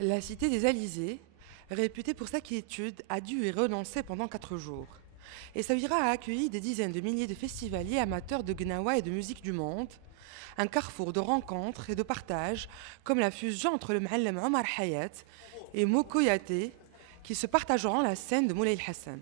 La cité des Alizés, réputée pour sa quiétude, a dû y renoncer pendant 4 jours. Et Essaouira a accueilli des dizaines de milliers de festivaliers amateurs de gnawa et de musique du monde, un carrefour de rencontres et de partage, comme la fusion entre le Ma'allem Omar Hayat et Moko Yaté, qui se partageront la scène de Moulay Hassan.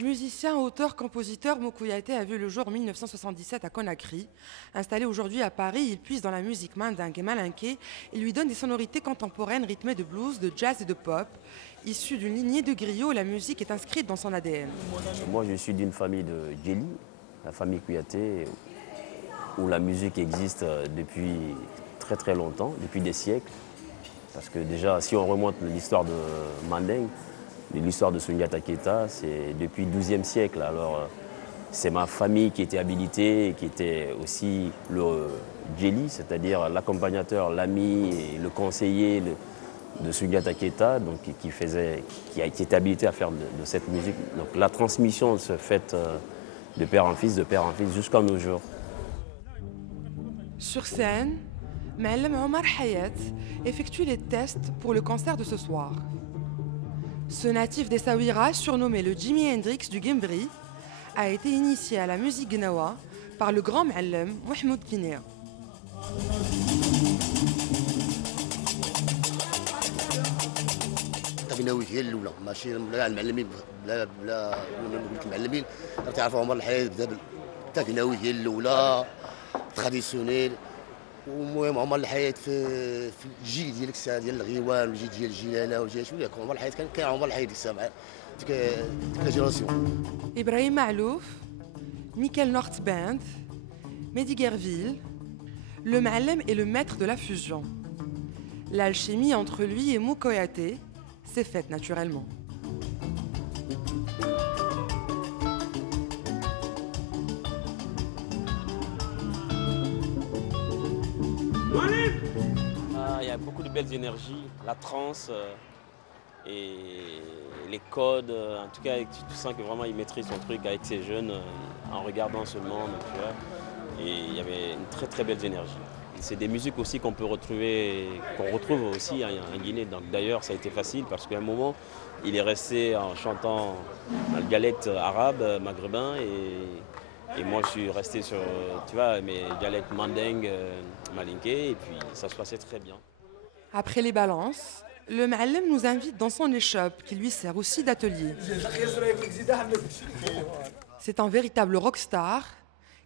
Musicien, auteur, compositeur, Mokouyaté a vu le jour en 1977 à Conakry. Installé aujourd'hui à Paris, il puise dans la musique mandingue et malinquée et lui donne des sonorités contemporaines rythmées de blues, de jazz et de pop. Issu d'une lignée de griots, la musique est inscrite dans son ADN. Moi, je suis d'une famille de Djeli, la famille Kouyaté, où la musique existe depuis très très longtemps, depuis des siècles. Parce que déjà, si on remonte l'histoire de Mandeng, l'histoire de Soundiata Keita, c'est depuis le XIIe siècle. Alors, c'est ma famille qui était habilitée, qui était aussi le Djeli, c'est-à-dire l'accompagnateur, l'ami et le conseiller de Soundiata Keita, donc qui était habilité à faire de cette musique. Donc la transmission se fait de père en fils, jusqu'à nos jours. Sur scène, Ma'allem Omar Hayat effectue les tests pour le concert de ce soir. Ce natif d'Essaouira, surnommé le Jimi Hendrix du Gimbri, a été initié à la musique gnawa par le grand Ma'allem Mahmoud Guinea. قناوي هي الاولى ماشي لا المعلمين بلا نقول لك المعلمين تعرفوا عمر الحياه بدا قناوي هي الاولى تراديسيونيل. ومهم عمر الحياه في الجيل ديال الساعه ديال الغيوان والجيل ديال الجيلانه وجيل شنو ياك عمر الحياه كان عمر الحياه ديك الساعه ديك لا جينيراسيون. Ibrahim Malouf, Michael North Band, Mehdi Guerville, le Ma'allem est le maître de la fusion. L'alchimie entre lui et Moukoyaté s'est faite naturellement. Il y a beaucoup de belles énergies, la trance et les codes. En tout cas, tu sens que vraiment il maîtrise son truc avec ces jeunes en regardant seulement. Donc, tu vois, et il y avait une très très belle énergie. C'est des musiques aussi qu'on retrouve aussi en Guinée. Donc d'ailleurs, ça a été facile parce qu'à un moment, il est resté en chantant le dialecte arabe, maghrébin, et moi je suis resté sur, tu vois, mes dialectes mandingue, malinké, et puis ça se passait très bien. Après les balances, le Ma'allem nous invite dans son échoppe qui lui sert aussi d'atelier. C'est un véritable rockstar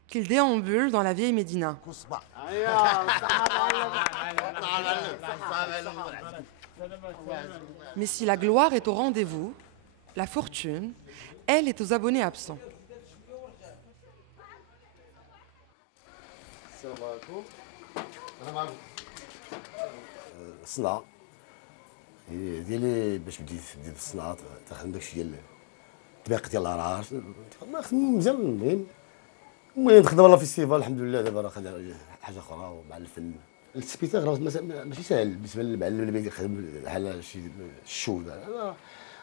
qu'il déambule dans la vieille Médina. Mais si la gloire est au rendez-vous, la fortune, elle, est aux abonnés absents. الصنعه ديالي باش بديت في الصنعه تخدم داكشي ديال الطباق ديال العرعر ما خدمت مزيان. المهم نخدم والله في السيفال الحمد لله. دابا راه خدام حاجه اخرى مع الفن. السبيتاغ راه ماشي ساهل بالنسبه للمعلم اللي بغى يخدم بحال شي الشو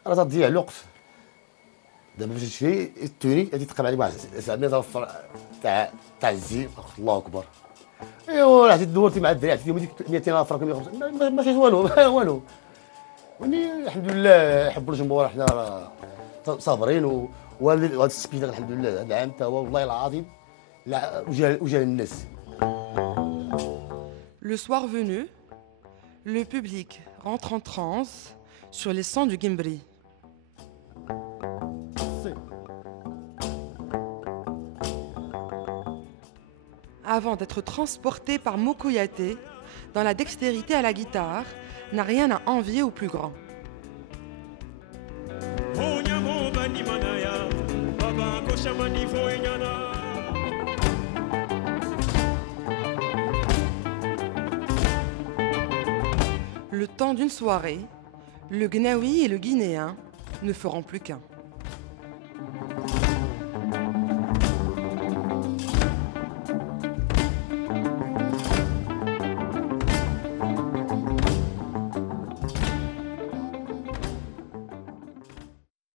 راه تضيع الوقت. دابا باش تشري التوني غادي تقام عليك واحد 700 توفر تاع الزين. الله اكبر. ايوا راه دورتي مع الدراري عطيتيهم ديك 200 فرانك 150 ما فيهاش والو والو. وني الحمد لله حب الجمهور حنا راه صابرين. وهذا السبيتاغ الحمد لله هذا العام تا هو والله العظيم وجه الناس. Le soir venu, le public rentre en transe sur les sons du Gimbri. Avant d'être transporté par Moukoyaté, dans la dextérité à la guitare, n'a rien à envier au plus grand. Le temps d'une soirée, le Gnawi et le Guinéen ne feront plus qu'un.